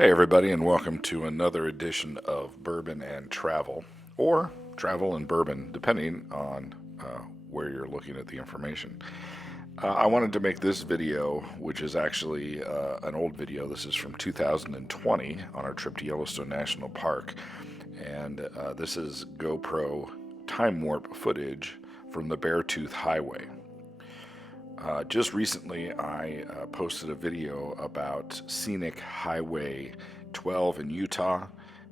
Hey, everybody, and welcome to another edition of Bourbon and Travel, or Travel and Bourbon, depending on where you're looking at the information. I wanted to make this video, which is actually an old video. This is from 2020 on our trip to Yellowstone National Park, and this is GoPro TimeWarp footage from the Beartooth Highway. Just recently, I posted a video about Scenic Highway 12 in Utah,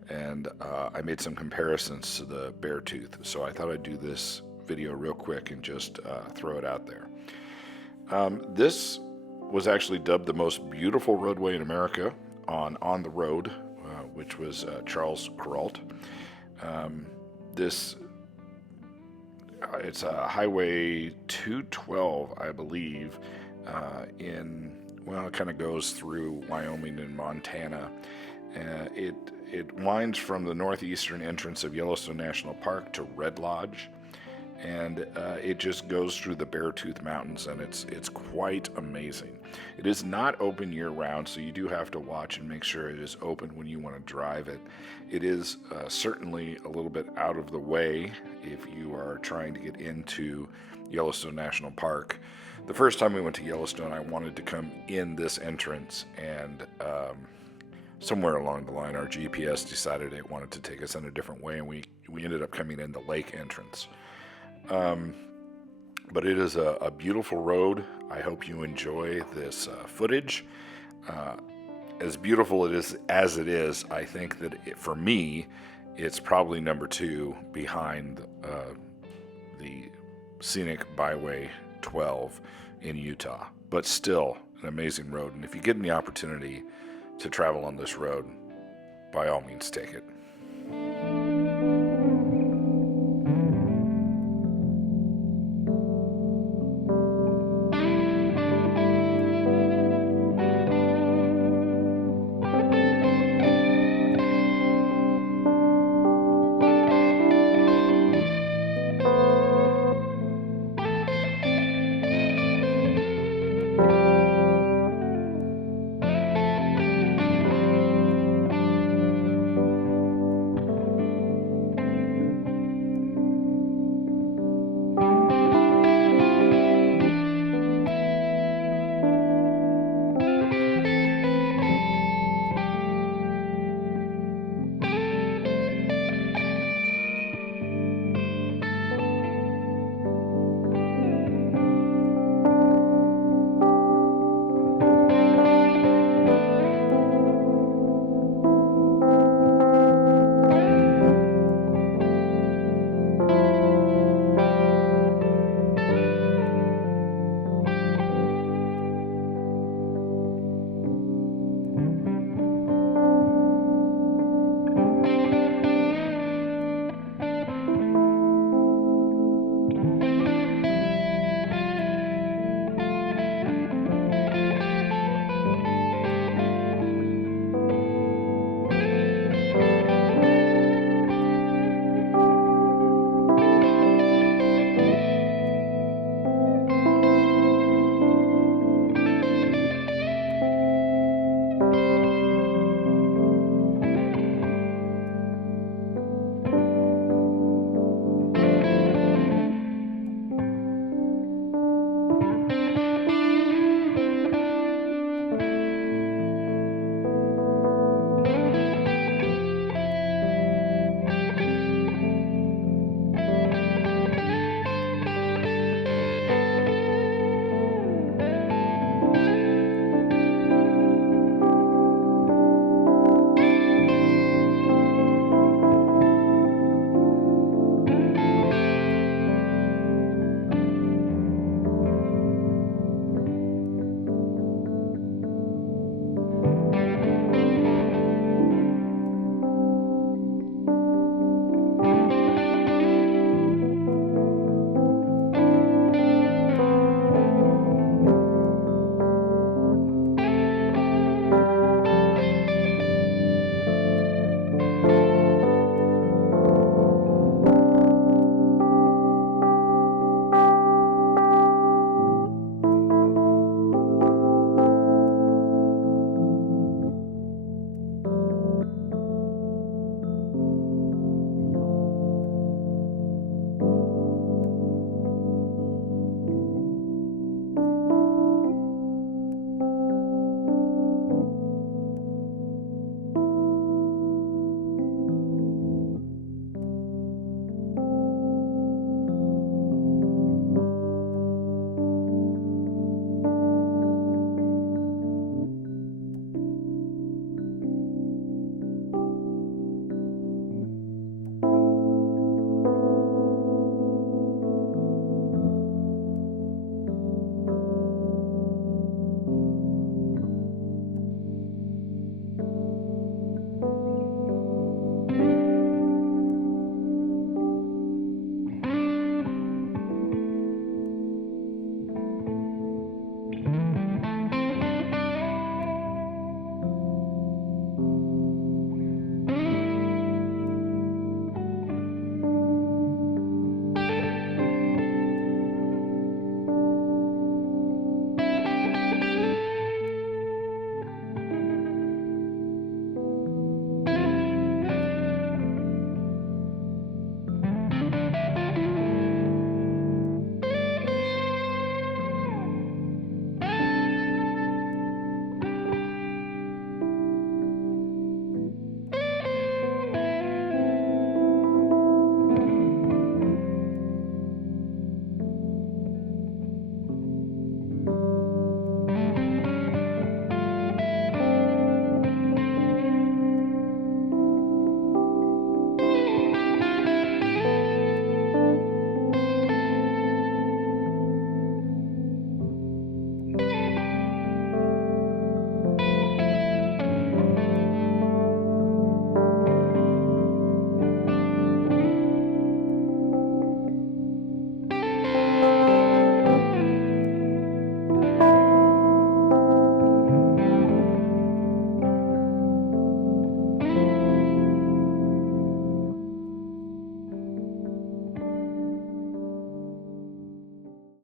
and I made some comparisons to the Beartooth. So I thought I'd do this video real quick and just throw it out there. This was actually dubbed the most beautiful roadway in America on the road, which was Charles Kuralt. This It's Highway 212, I believe, it kind of goes through Wyoming and Montana. It winds from the northeastern entrance of Yellowstone National Park to Red Lodge, and it just goes through the Beartooth Mountains, and it's quite amazing. It is not open year-round, so you do have to watch and make sure it is open when you want to drive it. It is certainly a little bit out of the way if you are trying to get into Yellowstone National Park. The first time we went to Yellowstone, I wanted to come in this entrance, and somewhere along the line, our GPS decided it wanted to take us in a different way, and we ended up coming in the lake entrance. But it is a beautiful road. I hope you enjoy this footage. As beautiful as it is, I think that for me, it's probably number 2 behind the Scenic Byway 12 in Utah. But still, an amazing road. And if you get the opportunity to travel on this road, by all means, take it.